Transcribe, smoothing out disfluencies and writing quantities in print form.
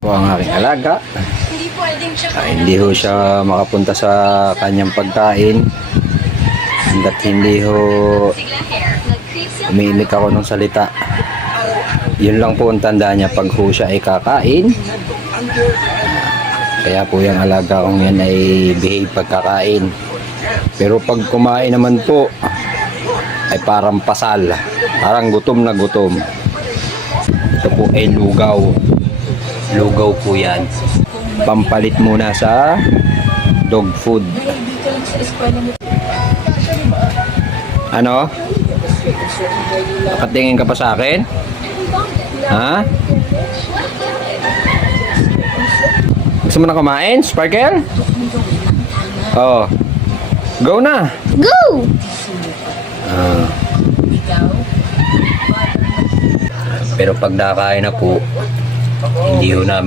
Po ang aking alaga. Hindi ho siya makapunta sa kanyang pagkain hanggat hindi ho umiimik ako ng salita. Yun lang po ang tanda niya pag ho siya ay kakain. Kaya po yung alaga kong yan ay behave pagkakain. Pero pag kumain naman po ay parang pasal, parang gutom na gutom. Ito po ay lugaw. Lugaw po yan. Pampalit muna sa dog food. Ano? Nakatingin ka pa sa akin? Ha? Gusto mo na kumain, Sparkle? Oh. Go na! Go! Pero pag nakain na po, hindi ho namin